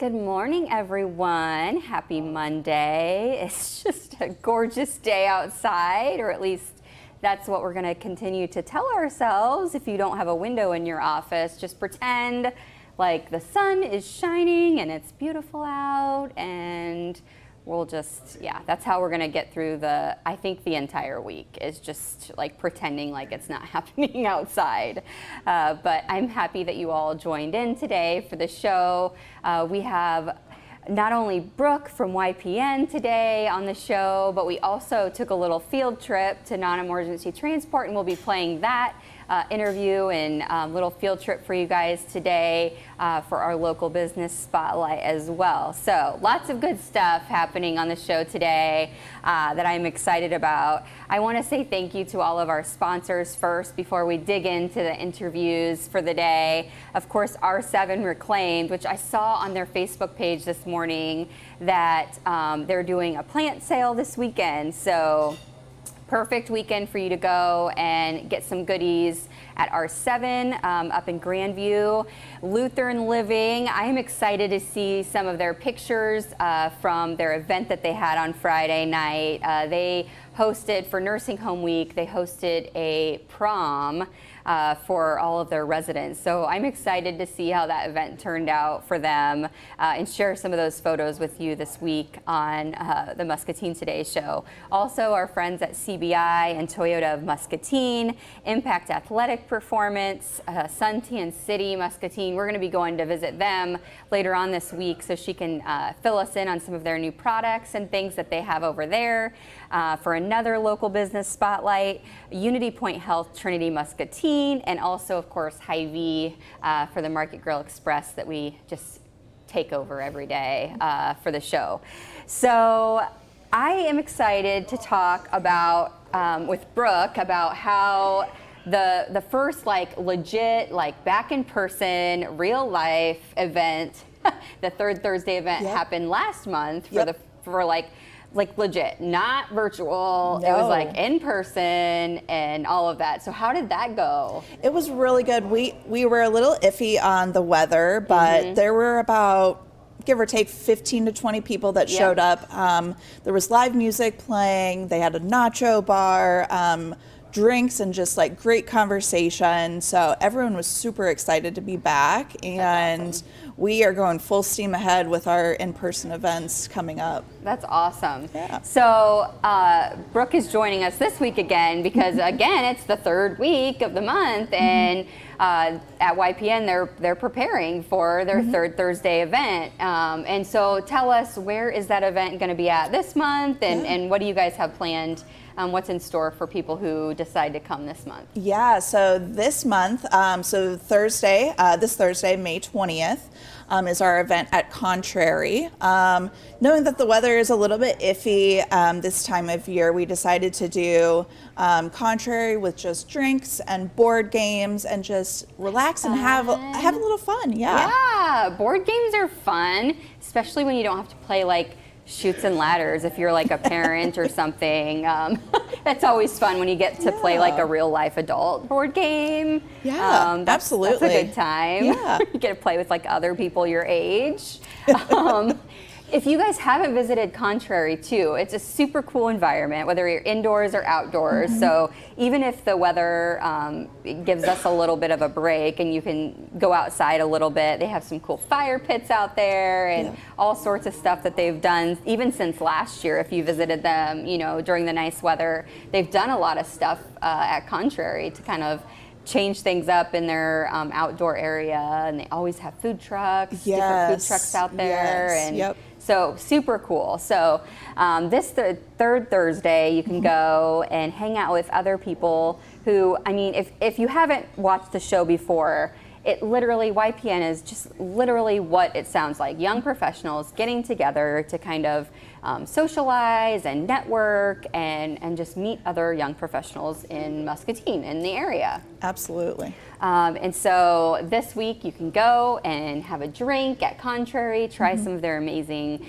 Good morning, everyone. Happy Monday. It's just a gorgeous day outside, or at least that's what we're going to continue to tell ourselves. If you don't have a window in your office, just pretend like the sun is shining and it's beautiful out, and we'll just, that's how we're going to get through I think the entire week is just like pretending like it's not happening outside. But I'm happy that you all joined in today for the show. We have not only Brooke from YPN today on the show, but we also took a little field trip to non-emergency transport, and we'll be playing that interview and little field trip for you guys today for our local business spotlight as well. So lots of good stuff happening on the show today that I'm excited about. I want to say thank you to all of our sponsors first before we dig into the interviews for the day. Of course, R7 Reclaimed, which I saw on their Facebook page this morning that they're doing a plant sale this weekend. So perfect weekend for you to go and get some goodies at R7 up in Grandview. Lutheran Living, I am excited to see some of their pictures from their event that they had on Friday night. They hosted, for Nursing Home Week, they hosted a prom for all of their residents. So I'm excited to see how that event turned out for them and share some of those photos with you this week on the Muscatine Today Show. Also, our friends at CBI and Toyota of Muscatine, Impact Athletic Performance, Suntan City Muscatine. We're going to be going to visit them later on this week so she can fill us in on some of their new products and things that they have over there. For another local business spotlight, Unity Point Health Trinity Muscatine, and also, of course, Hy-Vee for the Market Grill Express that we just take over every day for the show. So I am excited to talk about with Brooke about how the first legit back in person real life event, the third Thursday event happened last month for legit, not virtual. No. It was in person and all of that. So how did that go? It was really good. We were a little iffy on the weather, but there were about, give or take, 15 to 20 people that showed up. There was live music playing. They had a nacho bar, drinks, and just great conversation. So everyone was super excited to be back, and awesome. We are going full steam ahead with our in-person events coming up. That's awesome. Yeah. So Brooke is joining us this week again because again it's the third week of the month, and at YPN they're preparing for their third Thursday event. And so tell us, where is that event going to be at this month, and what do you guys have planned? What's in store for people who decide to come this month? Yeah, so this month, this Thursday, May 20th, is our event at Contrary. Knowing that the weather is a little bit iffy this time of year, we decided to do Contrary with just drinks and board games and just relax and have a little fun. Yeah, board games are fun, especially when you don't have to play Chutes and Ladders if you're a parent or something. That's always fun when you get to play a real life adult board game. Yeah, absolutely. That's a good time. Yeah. You get to play with other people your age. If you guys haven't visited Contrary too, it's a super cool environment, whether you're indoors or outdoors. So even if the weather gives us a little bit of a break and you can go outside a little bit, they have some cool fire pits out there and all sorts of stuff that they've done even since last year. If you visited them, during the nice weather, they've done a lot of stuff at Contrary to kind of change things up in their outdoor area, and they always have food trucks, different food trucks out there, and so super cool. So this third Thursday, you can go and hang out with other people who, if you haven't watched the show before, YPN is just literally what it sounds like. Young professionals getting together to kind of socialize and network and just meet other young professionals in Muscatine, in the area. Absolutely. And so this week you can go and have a drink at Contrary, try some of their amazing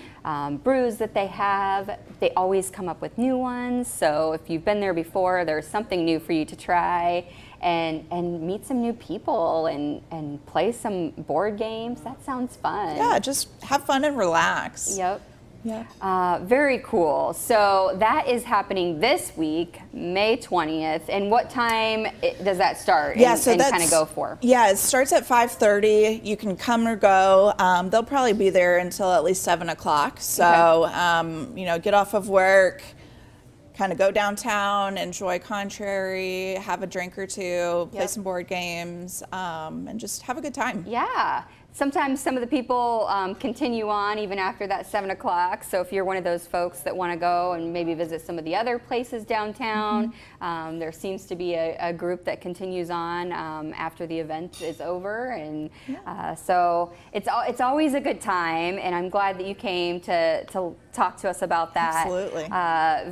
brews that they have. They always come up with new ones. So if you've been there before, there's something new for you to try. and meet some new people and play some board games. That sounds fun. Yeah, just have fun and relax. Yep. Yeah. Very cool. So that is happening this week, May 20th. And what time does that start? Yeah, so and that's kind of go for? Yeah, it starts at 5:30. You can come or go. They'll probably be there until at least 7 o'clock. So, get off of work, kind of go downtown, enjoy Contrary, have a drink or two, play some board games, and just have a good time. Yeah. Sometimes some of the people continue on even after that 7 o'clock. So if you're one of those folks that want to go and maybe visit some of the other places downtown, there seems to be a group that continues on after the event is over. And so it's always a good time. And I'm glad that you came to talk to us about that. Absolutely.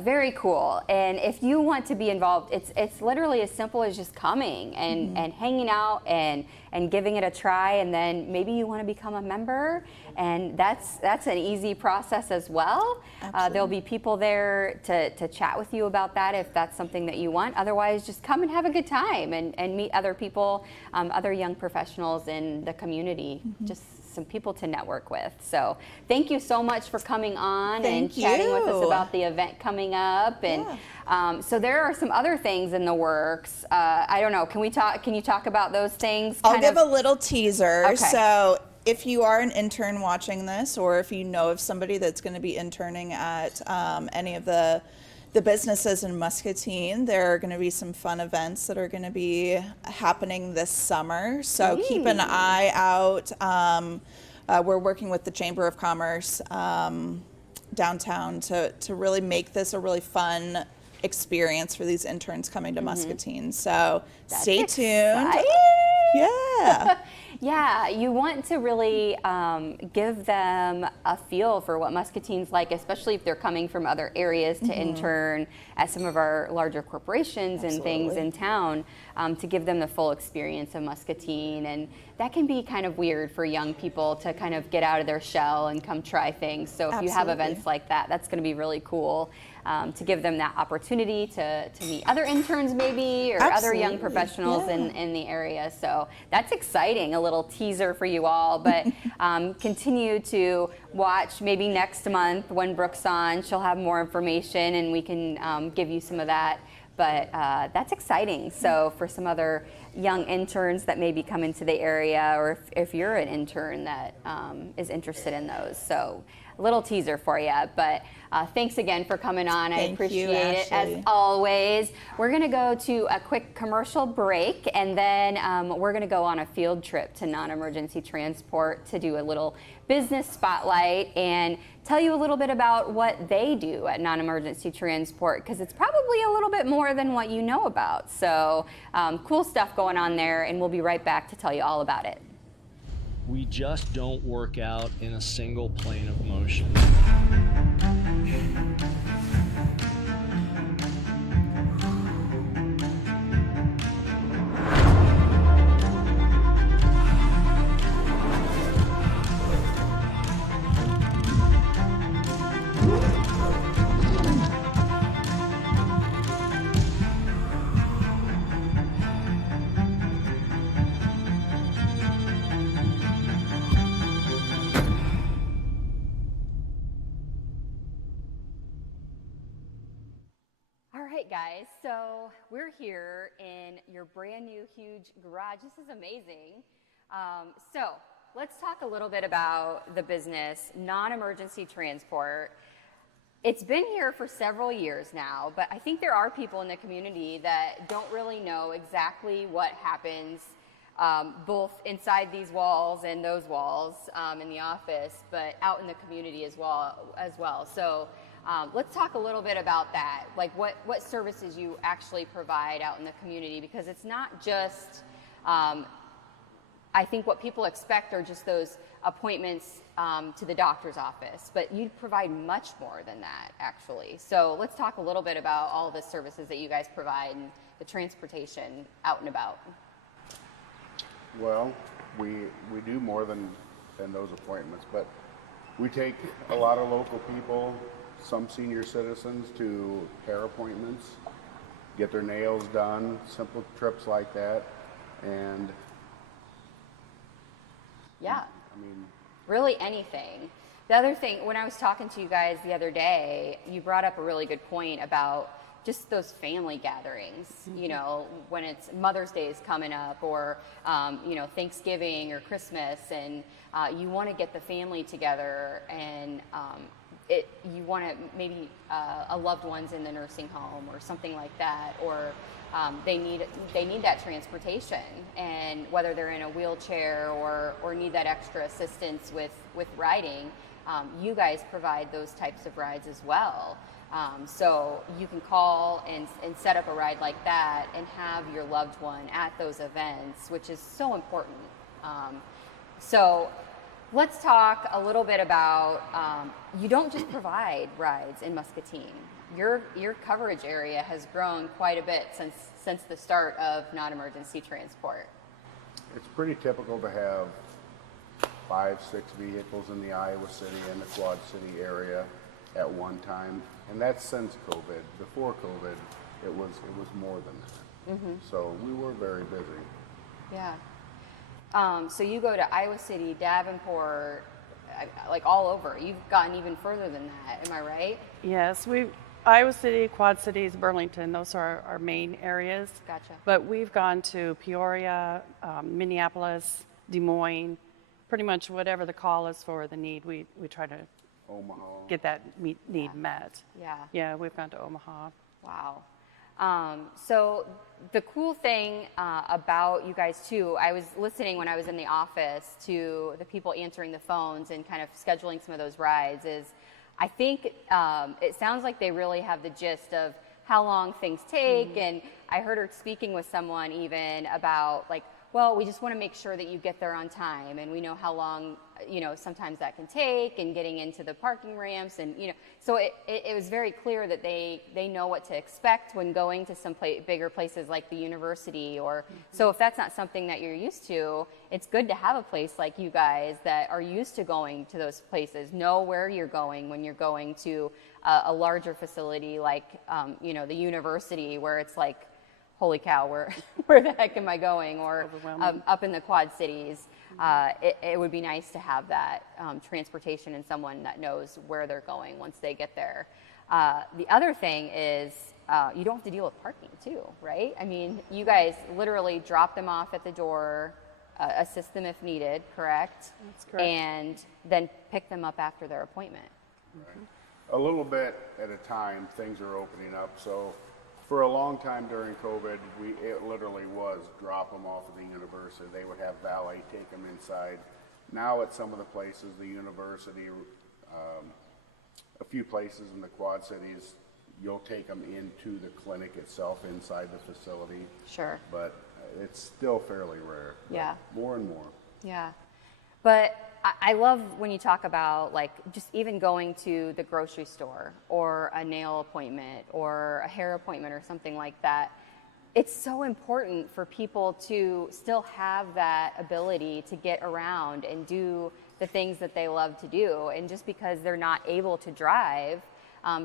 Very cool. And if you want to be involved, it's literally as simple as just coming and hanging out and giving it a try, and then maybe you want to become a member, and that's an easy process as well. There'll be people there to chat with you about that if that's something that you want. Otherwise, just come and have a good time and meet other people, other young professionals in the community, just some people to network with. So thank you so much for coming on and chatting with us about the event coming up. And so there are some other things in the works. I don't know. Can you talk about those things? I'll give a little teaser. Okay. So if you are an intern watching this, or if you know of somebody that's going to be interning at any of the businesses in Muscatine, there are going to be some fun events that are going to be happening this summer. So keep an eye out. We're working with the Chamber of Commerce downtown to really make this a really fun experience for these interns coming to Muscatine. So stay tuned. Yeah. Yeah, you want to really give them a feel for what Muscatine's like, especially if they're coming from other areas to intern at some of our larger corporations and things in town, to give them the full experience of Muscatine. And that can be kind of weird for young people to kind of get out of their shell and come try things. So if you have events like that, that's going to be really cool. To give them that opportunity to meet other interns maybe, or other young professionals in the area. So that's exciting, a little teaser for you all. But continue to watch maybe next month when Brooke's on. She'll have more information and we can give you some of that. But that's exciting. So for some other young interns that maybe come into the area, or if you're an intern that is interested in those. So a little teaser for you. But thanks again for coming on. I appreciate it as always. We're going to go to a quick commercial break, and then we're going to go on a field trip to non-emergency transport to do a little business spotlight and tell you a little bit about what they do at non-emergency transport, because it's probably a little bit more than what you know about. So cool stuff going on there, and we'll be right back to tell you all about it. We just don't work out in a single plane of motion. Guys, so we're here in your brand new huge garage. This is amazing. So let's talk a little bit about the business, non-emergency transport. It's been here for several years now, but I think there are people in the community that don't really know exactly what happens both inside these walls and those walls in the office, but out in the community as well. So let's talk a little bit about that, like what services you actually provide out in the community, because it's not just, I think what people expect are just those appointments to the doctor's office, but you provide much more than that, actually. So let's talk a little bit about all the services that you guys provide and the transportation out and about. Well, we do more than those appointments, but we take a lot of local people, some senior citizens, to care appointments. get their nails done, simple trips like that. And Yeah. I mean, Really anything. The other thing, when I was talking to you guys the other day, you brought up a really good point about just those family gatherings, you know, when it's Mother's Day is coming up, or, you know, Thanksgiving or Christmas, and you want to get the family together, and you want to maybe a loved one's in the nursing home or something like that, or they need that transportation, and whether they're in a wheelchair or need that extra assistance with riding, you guys provide those types of rides as well. So you can call and set up a ride like that and have your loved one at those events, which is so important. So let's talk a little bit about, you don't just provide rides in Muscatine. Your coverage area has grown quite a bit since the start of non-emergency transport. it's pretty typical to have 5, 6 vehicles in the Iowa City and the Quad City area at one time, and that's since COVID. Before COVID, it was more than that. So we were very busy. Yeah. So you go to Iowa City, Davenport, like all over. You've gotten even further than that. Am I right? Yes, Iowa City, Quad Cities, Burlington, those are our main areas. Gotcha. But we've gone to Peoria, Minneapolis, Des Moines, pretty much whatever the call is for the need, we try to Omaha. get that need met. Yeah. Yeah, we've gone to Omaha. Wow. So the cool thing about you guys too, I was listening when I was in the office to the people answering the phones and kind of scheduling some of those rides, is I think it sounds like they really have the gist of how long things take. And I heard her speaking with someone even about like, well, we just want to make sure that you get there on time, and we know how long, you know, sometimes that can take, and getting into the parking ramps, and, you know, so it was very clear that they know what to expect when going to some bigger places like the university, or, so if that's not something that you're used to, it's good to have a place like you guys that are used to going to those places, know where you're going when you're going to a larger facility like, you know, the university, where it's like, holy cow, where the heck am I going? Or up in the Quad Cities, it would be nice to have that transportation and someone that knows where they're going once they get there. The other thing is you don't have to deal with parking too, right? I mean, you guys literally drop them off at the door, assist them if needed, correct? That's correct. And then pick them up after their appointment. Right. A little bit at a time, things are opening up. So for a long time during COVID, it literally was drop them off at the university. They would have valet take them inside. Now at some of the places, the university, a few places in the Quad Cities, you'll take them into the clinic itself inside the facility. Sure. But it's still fairly rare. Yeah. More and more. Yeah. But I love when you talk about like just even going to the grocery store or a nail appointment or a hair appointment or something like that. It's so important for people to still have that ability to get around and do the things that they love to do. And just because they're not able to drive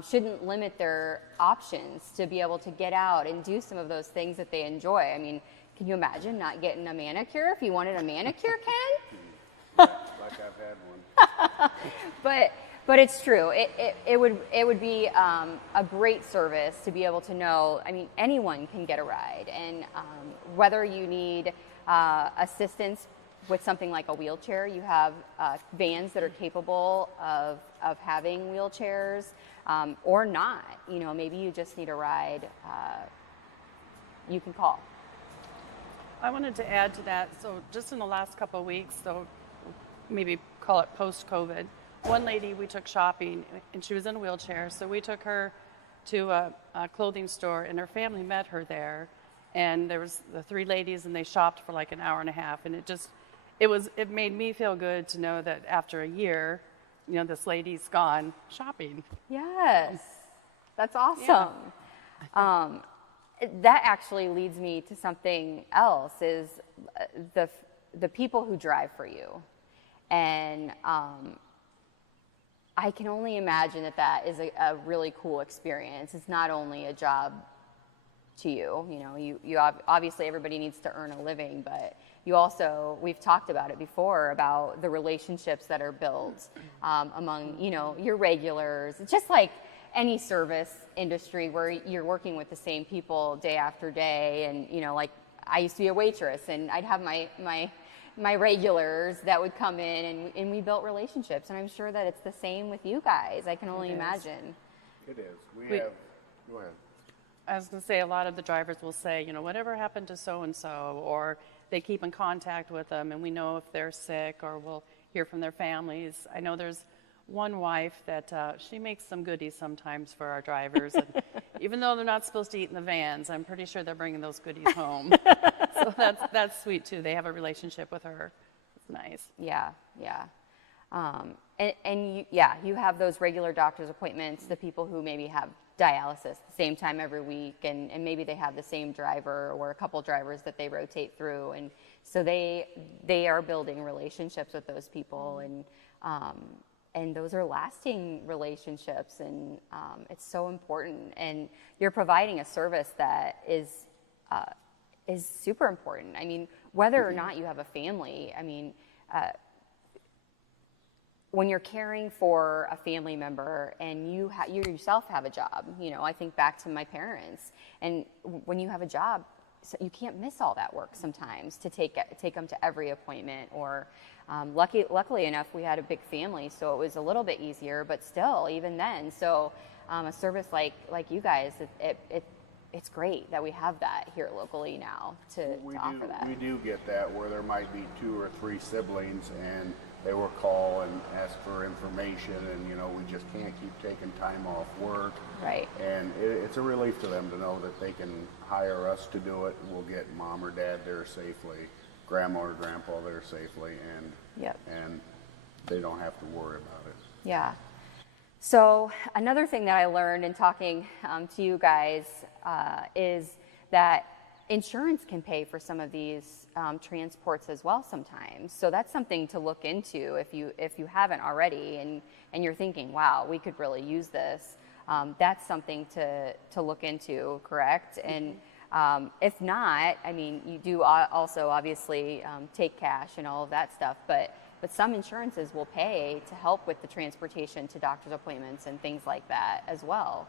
shouldn't limit their options to be able to get out and do some of those things that they enjoy. I mean, can you imagine not getting a manicure if you wanted a manicure, Ken? Like I've had one. But it's true. It would be a great service to be able to know. I mean, anyone can get a ride, and whether you need assistance with something like a wheelchair, you have vans that are capable of having wheelchairs, or not. You know, maybe you just need a ride. You can call. I wanted to add to that, so just in the last couple of weeks, so maybe call it post-COVID, one lady we took shopping, and she was in a wheelchair, so we took her to a clothing store, and her family met her there, and there was the 3 ladies, and they shopped for like an hour and a half, and it made me feel good to know that after a year, you know, this lady's gone shopping. Yes, that's awesome. Yeah. That actually leads me to something else, is the people who drive for you. And I can only imagine that is a really cool experience. It's not only a job to you. You know, you obviously everybody needs to earn a living, but you also, we've talked about it before, about the relationships that are built among, you know, your regulars. It's just like any service industry where you're working with the same people day after day. And, you know, like I used to be a waitress, and I'd have my regulars that would come in, and we built relationships. And I'm sure that it's the same with you guys. I can only imagine. It is. We have, go ahead. I was going to say, a lot of the drivers will say, you know, whatever happened to so-and-so, or they keep in contact with them, and we know if they're sick, or we'll hear from their families. I know there's one wife that she makes some goodies sometimes for our drivers, and even though they're not supposed to eat in the vans, I'm pretty sure they're bringing those goodies home. So that's sweet too. They have a relationship with her. It's nice. Yeah, yeah. You have those regular doctor's appointments, the people who maybe have dialysis the same time every week, and maybe they have the same driver or a couple drivers that they rotate through, and so they are building relationships with those people, and those are lasting relationships, and it's so important, and you're providing a service that is super important. I mean, whether or not you have a family, I mean, when you're caring for a family member and you yourself have a job, you know, I think back to my parents, and when you have a job, so you can't miss all that work sometimes to take them to every appointment. Or luckily enough, we had a big family, so it was a little bit easier, but still, even then. So a service like you guys, it's great that we have that here locally now to offer that. We do get that, where there might be 2 or 3 siblings, and they will call and ask for information, and you know, we just can't keep taking time off work. Right. And it's a relief to them to know that they can hire us to do it. We'll get mom or dad there safely, grandma or grandpa there safely, and they don't have to worry about it. Yeah. So another thing that I learned in talking to you guys is that insurance can pay for some of these transports as well sometimes. So that's something to look into if you haven't already, and you're thinking, wow, we could really use this. That's something to look into, correct? And if not, I mean, you do also obviously take cash and all of that stuff, but some insurances will pay to help with the transportation to doctor's appointments and things like that as well.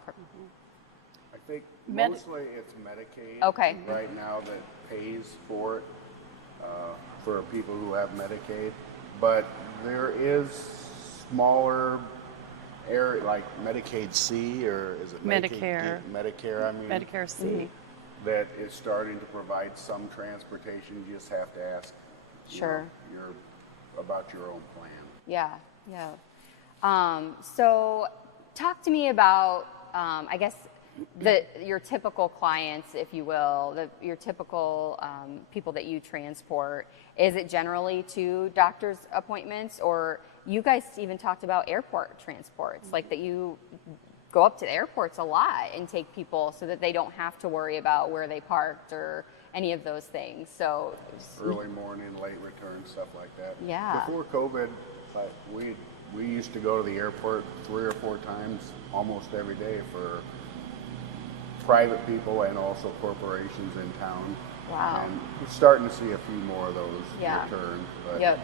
I think mostly it's Medicaid right now that pays for it, for people who have Medicaid. But there is smaller area like Medicaid C, or is it Medicare? Medicare, I mean. Medicare C. That is starting to provide some transportation. You just have to ask about your own plan. Yeah, yeah. So talk to me about, I guess, your typical clients, if you will, your typical people that you transport. Is it generally to doctor's appointments, or you guys even talked about airport transports, like that you go up to the airports a lot and take people so that they don't have to worry about where they parked or any of those things. So early morning, late return, stuff like that. Yeah. Before COVID, we used to go to the airport 3 or 4 times almost every day for private people and also corporations in town. Wow. And we're starting to see a few more of those return. But yep.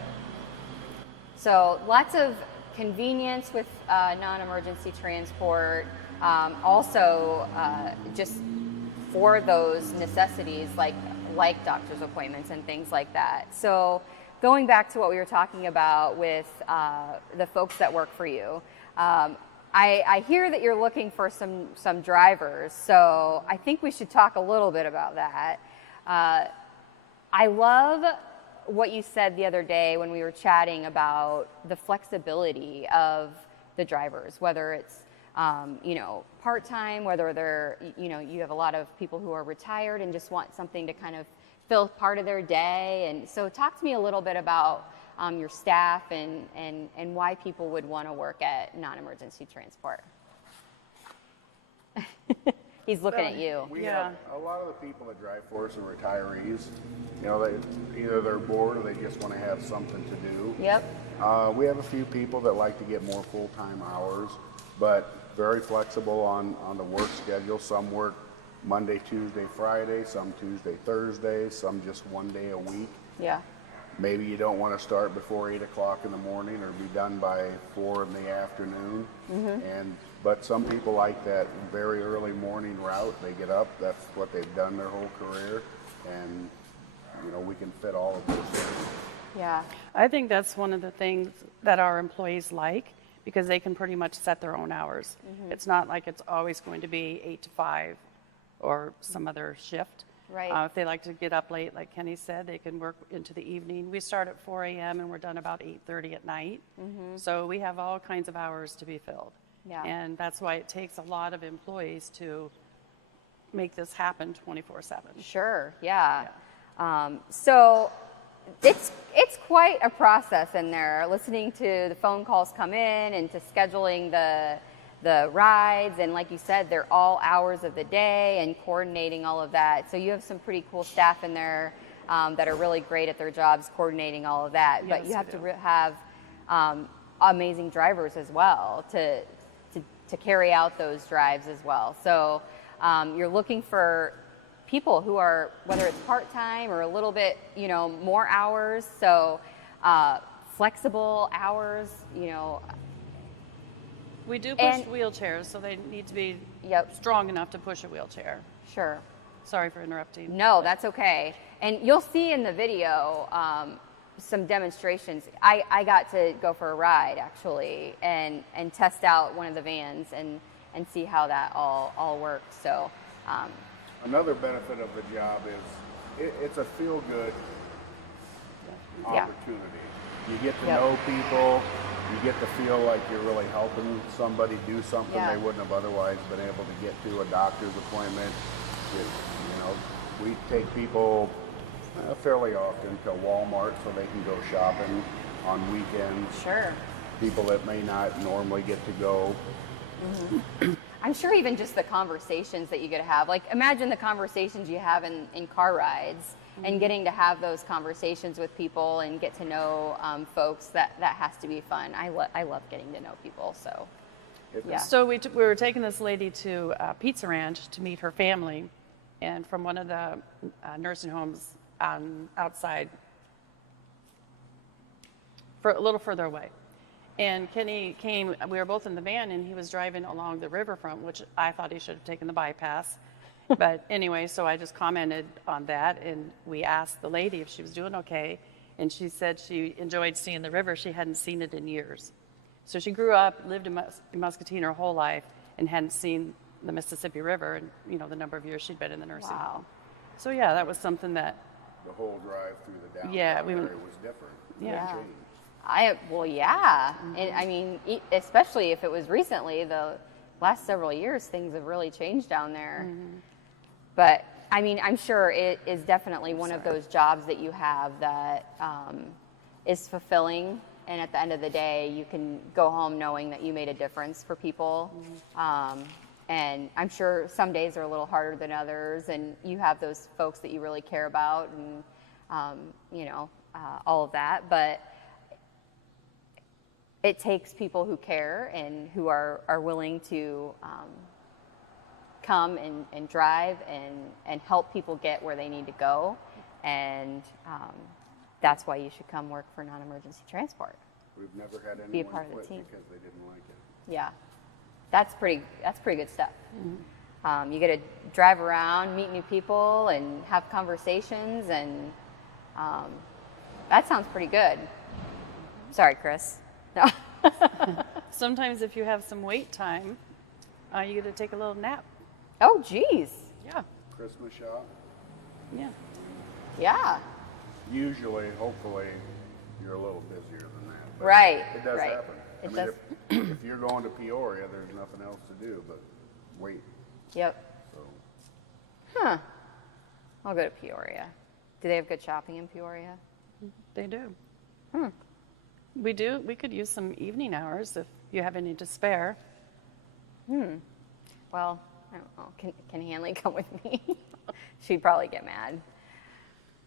So lots of convenience with non-emergency transport. Also, just for those necessities like doctor's appointments and things like that. So going back to what we were talking about with the folks that work for you, I hear that you're looking for some drivers, so I think we should talk a little bit about that. I love what you said the other day when we were chatting about the flexibility of the drivers, whether it's part-time, whether they're, you have a lot of people who are retired and just want something to kind of fill part of their day. And so talk to me a little bit about your staff and why people would want to work at non-emergency transport. He's looking at you. We have a lot of the people that drive for us are retirees. Either they're bored or they just want to have something to do. Yep. We have a few people that like to get more full-time hours, but very flexible on the work schedule. Some work Monday, Tuesday, Friday, some Tuesday, Thursday, some just one day a week. Yeah. Maybe you don't want to start before 8 o'clock in the morning or be done by 4 in the afternoon. But some people like that very early morning route. They get up, that's what they've done their whole career, and we can fit all of those things. Yeah. I think that's one of the things that our employees like, because they can pretty much set their own hours. It's not like it's always going to be 8 to 5 or some other shift. Right. If they like to get up late, like Kenny said, they can work into the evening. We start at 4 a.m. and we're done about 8:30 at night. So we have all kinds of hours to be filled. Yeah. And that's why it takes a lot of employees to make this happen 24/7. Sure. Yeah. So it's quite a process in there, listening to the phone calls come in and to scheduling the rides, and like you said, they're all hours of the day and coordinating all of that. So you have some pretty cool staff in there that are really great at their jobs coordinating all of that. But Yes, you have we to do. have amazing drivers as well to carry out those drives as well. So you're looking for people who are, whether it's part-time or a little bit, more hours. So flexible hours, We do push And- wheelchairs, so they need to be Yep. strong enough to push a wheelchair. Sure. Sorry for interrupting. No, that's okay. And you'll see in the video some demonstrations. I got to go for a ride actually and test out one of the vans and see how that all works. So Another benefit of the job is it's a feel-good Yeah. opportunity. You get to Yep. know people. You get to feel like you're really helping somebody do something Yeah. they wouldn't have otherwise been able to get to, a doctor's appointment. We take people fairly often to Walmart so they can go shopping on weekends. sure. People that may not normally get to go. I'm sure even just the conversations that you get to have, like imagine the conversations you have in car rides and getting to have those conversations with people and get to know folks, that has to be fun. I love getting to know people, so yeah. So we were taking this lady to Pizza Ranch to meet her family, and from one of the nursing homes outside, for a little further away. And Kenny came, we were both in the van, and he was driving along the riverfront, which I thought he should have taken the bypass. But anyway, so I just commented on that, and we asked the lady if she was doing okay, and she said she enjoyed seeing the river. She hadn't seen it in years. So she grew up, lived in Muscatine her whole life, and hadn't seen the Mississippi River in, the number of years she'd been in the nursing Wow. home. So yeah, that was something that, The whole drive through the downtown Yeah, we area went- was different. Yeah. It changed. Yeah, and I mean, especially if it was recently, the last several years, things have really changed down there. But I mean, I'm sure it is definitely one of those jobs that you have that is fulfilling, and at the end of the day, you can go home knowing that you made a difference for people. And I'm sure some days are a little harder than others, and you have those folks that you really care about, and all of that. But it takes people who care and who are willing to come and drive and help people get where they need to go. And that's why you should come work for non-emergency transport. We've never had Be a anyone part of the quit team. because they didn't like it. Yeah, that's pretty good stuff. You get to drive around, meet new people, and have conversations, and that sounds pretty good. Sorry, Chris. No. sometimes if you have some wait time, you get to take a little nap. Oh, geez. Yeah, Christmas shop. yeah. Yeah. Usually, hopefully, you're a little busier than that. But Right. It does right. happen. It I mean, does. if you're going to Peoria, there's nothing else to do but wait. Yep. So Huh. I'll go to Peoria. Do they have good shopping in Peoria? They do. We do. We could use some evening hours if you have any to spare. Well, I don't know. Can Hanley come with me? She'd probably get mad.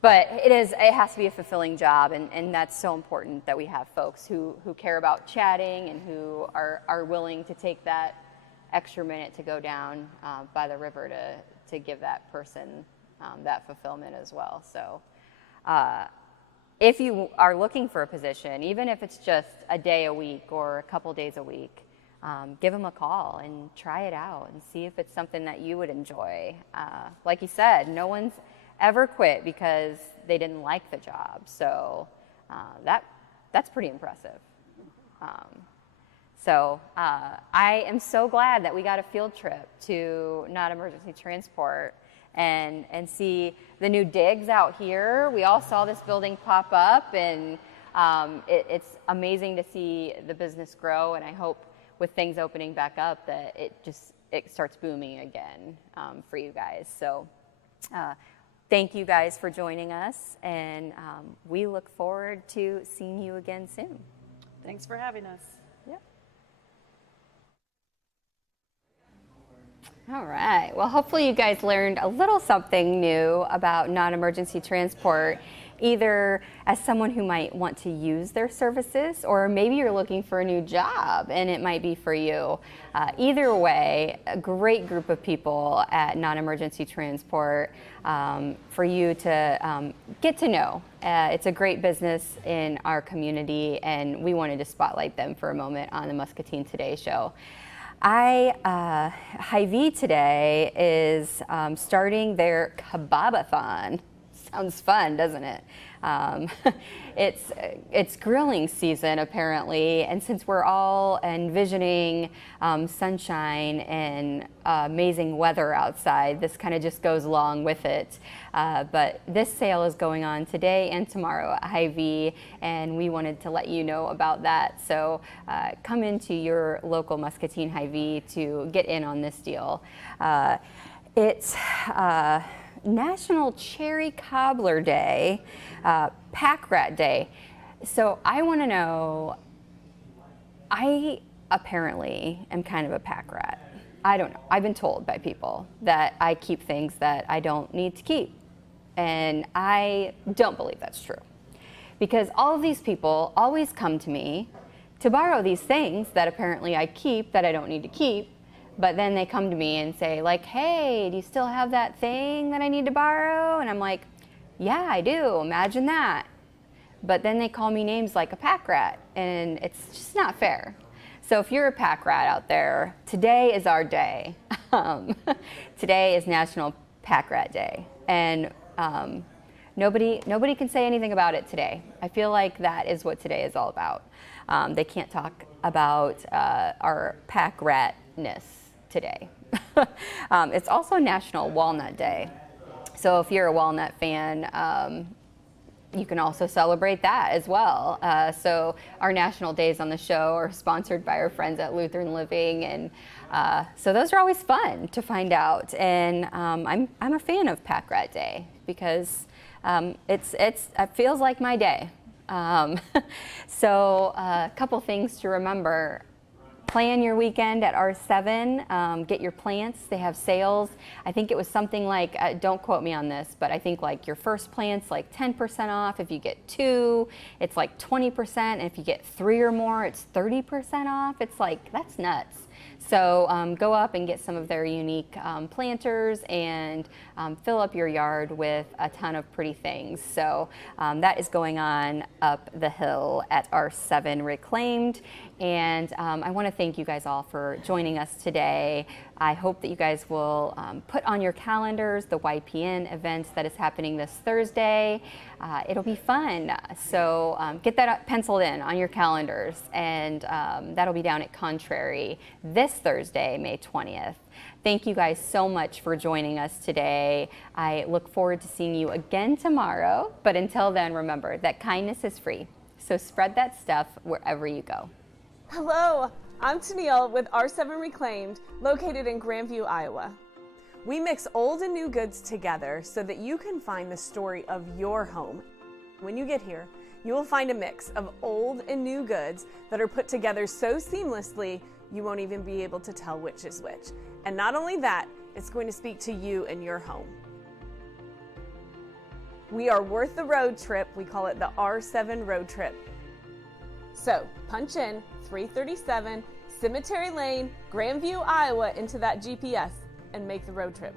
But it has to be a fulfilling job, and that's so important that we have folks who care about chatting and who are willing to take that extra minute to go down by the river to give that person that fulfillment as well. So if you are looking for a position, even if it's just a day a week or a couple days a week, give them a call and try it out and see if it's something that you would enjoy. Like you said, no one's ever quit because they didn't like the job. So that's pretty impressive. So I am so glad that we got a field trip to non-emergency transport and see the new digs out here. We all saw this building pop up, and it's amazing to see the business grow, and I hope with things opening back up that it starts booming again for you guys. So thank you guys for joining us, and we look forward to seeing you again soon. Thanks for having us. Yep. All right. Well, hopefully you guys learned a little something new about non-emergency transport, either as someone who might want to use their services, or maybe you're looking for a new job and it might be for you. Either way, a great group of people at non-emergency transport for you to get to know. It's a great business in our community, and we wanted to spotlight them for a moment on the Muscatine Today Show. Hy-Vee today is starting their kebabathon. Sounds fun, doesn't it? It's grilling season apparently, and since we're all envisioning sunshine and amazing weather outside, this kind of just goes along with it. But this sale is going on today and tomorrow at Hy-Vee, and we wanted to let you know about that. So come into your local Muscatine Hy-Vee to get in on this deal. It's National Cherry Cobbler Day, Pack Rat Day. So I want to know, I apparently am kind of a pack rat. I don't know. I've been told by people that I keep things that I don't need to keep. And I don't believe that's true. Because all of these people always come to me to borrow these things that apparently I keep that I don't need to keep. But then they come to me and say, like, hey, do you still have that thing that I need to borrow? And I'm like, yeah, I do. Imagine that. But then they call me names like a pack rat, and it's just not fair. So if you're a pack rat out there, today is our day. Today is National Pack Rat Day. And nobody can say anything about it today. I feel like that is what today is all about. They can't talk about our pack ratness today. It's also National Walnut Day. So if you're a walnut fan, you can also celebrate that as well. So our national days on the show are sponsored by our friends at Lutheran Living, and so those are always fun to find out. And I'm a fan of Pack Rat Day because it feels like my day. So a couple things to remember. Plan your weekend at R7. Get your plants. They have sales. I think it was something like, don't quote me on this, but I think like your first plant's like 10% off. If you get 2, it's like 20%. And if you get 3 or more, it's 30% off. It's like, that's nuts. So go up and get some of their unique planters and fill up your yard with a ton of pretty things. So that is going on up the hill at R7 Reclaimed. And I want to thank you guys all for joining us today. I hope that you guys will put on your calendars the YPN event that is happening this Thursday. It'll be fun. So get that penciled in on your calendars, and that'll be down at Contrary this Thursday, May 20th. Thank you guys so much for joining us today. I look forward to seeing you again tomorrow. But until then, remember that kindness is free. So spread that stuff wherever you go. Hello, I'm Tennille with R7 Reclaimed, located in Grandview, Iowa. We mix old and new goods together so that you can find the story of your home. When you get here, you will find a mix of old and new goods that are put together so seamlessly you won't even be able to tell which is which. And not only that, it's going to speak to you and your home. We are worth the road trip. We call it the R7 Road Trip. So punch in 337 Cemetery Lane, Grandview, Iowa into that GPS and make the road trip.